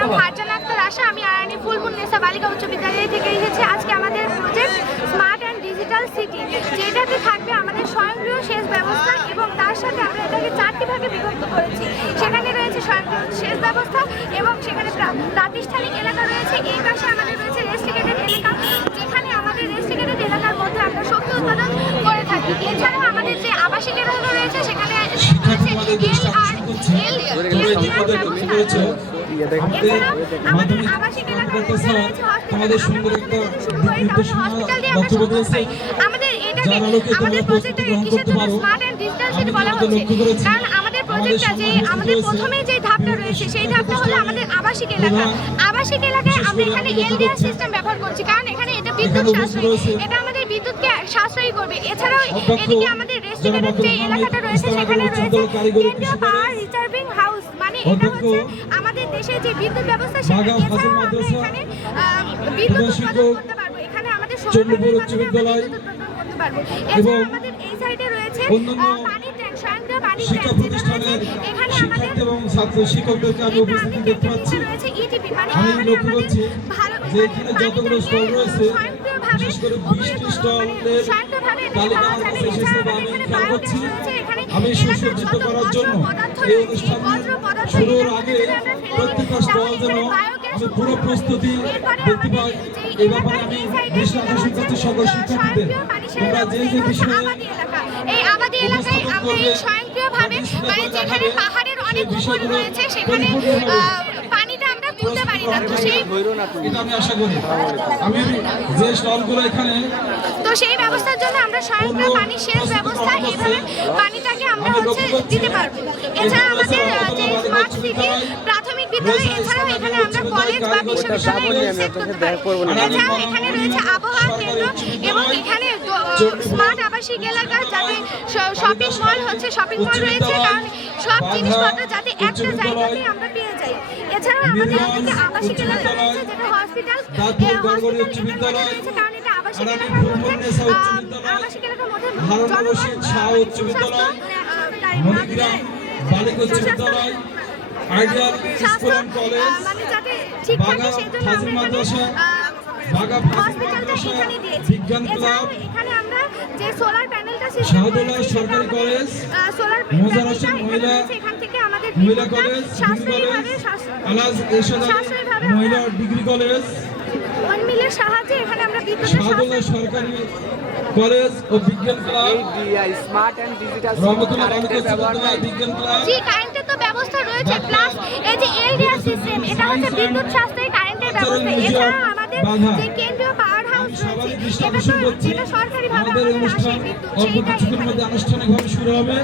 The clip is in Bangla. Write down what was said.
নাম ফারজানা আক্তার আশা আমি আয়ানি ফুলবুন্নেসা বালিকা উচ্চ বিদ্যালয় থেকে এসেছি। আজকে আমাদের project smart and digital city যেটাতে থাকবে আমাদের স্বয়ংক্রিয় সেচ ব্যবস্থা এবং তার সাথে আমরা এটাকে চারটি ভাগে বিভক্ত করেছি। সেখানে রয়েছে স্বয়ংক্রিয় সেচ ব্যবস্থা এবং সেখানে প্রাতিষ্ঠানিক এলাকা রয়েছে। এই পাশে আমাদের রয়েছে রেস্ট্রিকেটেড এলাকা যেখানে আমাদের রেস্ট্রিকেটেড এলাকার মধ্যে আমরা শক্তি উৎপাদন করে থাকি। এছাড়াও আমাদের যে আবাসিক এলাকা রয়েছে সেখানে করছে। যে আমাদের মাধ্যমিক তোমাদের সুন্দর একটা নির্দেশনা বক্তব্য দিয়েছে যার আলোকে তোমরা প্রস্তুতি গ্রহণ করতে পারো। স্মার্ট এন্ড ডিজিটাল আমি সিটি বলা তোমাদের হচ্ছে। লক্ষ্য করেছি। প্রজেক্টটা যে আমাদের আমাদের প্রথমে যে ধাপটা রয়েছে সেই ধাপটা হলো আমাদের আবাসিক এলাকা। আবাসিক এলাকায় আমরা এখানে এলডিআর সিস্টেম ব্যবহার করছি। কারণ এখানে এটা বিদ্যুৎ সাশ্রয়ী। এটা আমাদের বিদ্যুৎকে সাশ্রয়ী করবে। এছাড়াও এদিকে আমাদের রেস্টুরেন্টের যে এলাকাটা রয়েছে সেখানে রয়েছে পাওয়ার এটা হচ্ছে আমাদের দেশে যে বিদ্যুৎ ব্যবস্থা সেটা বাগান এছাড়াও আমরা এখানে বিদ্যুৎ উৎপাদন করতে পারব। এখানে আমাদের চন্দ্রপুর উচ্চ বিদ্যালয় এবং আমাদের এই সাইডে রয়েছে পানির ট্যাঙ্ক স্বয়ংক্রিয় পানির শিক্ষা প্রতিষ্ঠানের এখানে আমাদের শিক্ষার্থী এবং ছাত্র শিক্ষকদেরকে আমি উপস্থিতি দেখতে পাচ্ছি। ETP, মানে আমি লক্ষ্য করছি যে মানে এখানে যতগুলো স্টল রয়েছে মানে আমি সুসজ্জিত করার জন্য এই রয়েছে, অনুষ্ঠানে বর্জ্য পদার্থ শুরুর আগে যদি আমরা ফেলে দিই, প্রত্যেকটা স্টল যেন আমি পুরো প্রস্তুতি দেখতে পাই এই ব্যাপারে আমি এই side এ দৃষ্টি সেটা আকর্ষণ করছি সকল শিক্ষার্থীদের স্বয়ংক্রিয় পানি তোমরা যে যে বিষয়ে এই আবাদি এলাকায় আমরা স্বয়ংক্রিয়ভাবে মানে যেখানে পাহাড়ের অনেক উপর রয়েছে সেখানে পারি না তো সেই আমি আশা করি। আমি যে স্টলগুলো এখানে তো সেই ব্যবস্থার জন্য আমরা স্বয়ংক্রিয় পানি সেচ ব্যবস্থা এইভাবে পানিটাকে আমরা হচ্ছে দিতে পারব। এছাড়া আমাদের যে স্মার্ট সিটি প্রাথমিক বিদ্যালয় এছাড়াও এখানে আমরা কলেজ বা বিশ্ববিদ্যালয় সেট করতে পারি এছাড়াও এখানে রয়েছে আবহাওয়া কেন্দ্র এবং এখানে স্মার্ট আবাসিক এলাকা যাতে শপিং মল হচ্ছে শপিং মল রয়েছে কারণ সব জিনিসপত্র যাতে একটা জায়গাতেই আমরা পেয়ে যাই এছাড়াও আমাদের এদিকে আবাসিক এলাকা রয়েছে যেটা হসপিটাল হসপিটাল উচ্চ রয়েছে কারণ এটা আবাসিক এলাকার মধ্যে আবাসিক এলাকার মধ্যে মানে যাতে ঠিক থাকে সেই জন্য আমরা হসপিটালটা মাদ্রাসা, দিয়েছি। এখানে আমরা যে সোলার প্যানেলটা সরকারি কলেজ, সোলার প্যানেলটা মহিলা- রয়েছে, এখান থেকে আমাদের মহিলা কলেজ আলাজ মহিলা ডিগ্রি কলেজ। সাহায্যে এখানে আমরা সরকারি কলেজ ও বিজ্ঞান ক্লাব। স্মার্ট ডিজিটাল বিজ্ঞান ক্লাব। জি কারেন্টের তো ব্যবস্থা রয়েছে প্লাস এই যে এলডিআর সিস্টেম এটা হচ্ছে বিদ্যুৎ সাশ্রয়ী কারেন্টের ব্যবস্থা। আমাদের যে কেন্দ্রীয় পাওয়ার হাউস সবারই রয়েছে দৃষ্টি এটা আকর্ষণ তো করছি। সরকারিভাবে আমাদের আমাদের আসে অনুষ্ঠান বিদ্যুৎ অল্প কিছুক্ষণের মধ্যে আনুষ্ঠানিকভাবে শুরু হবে।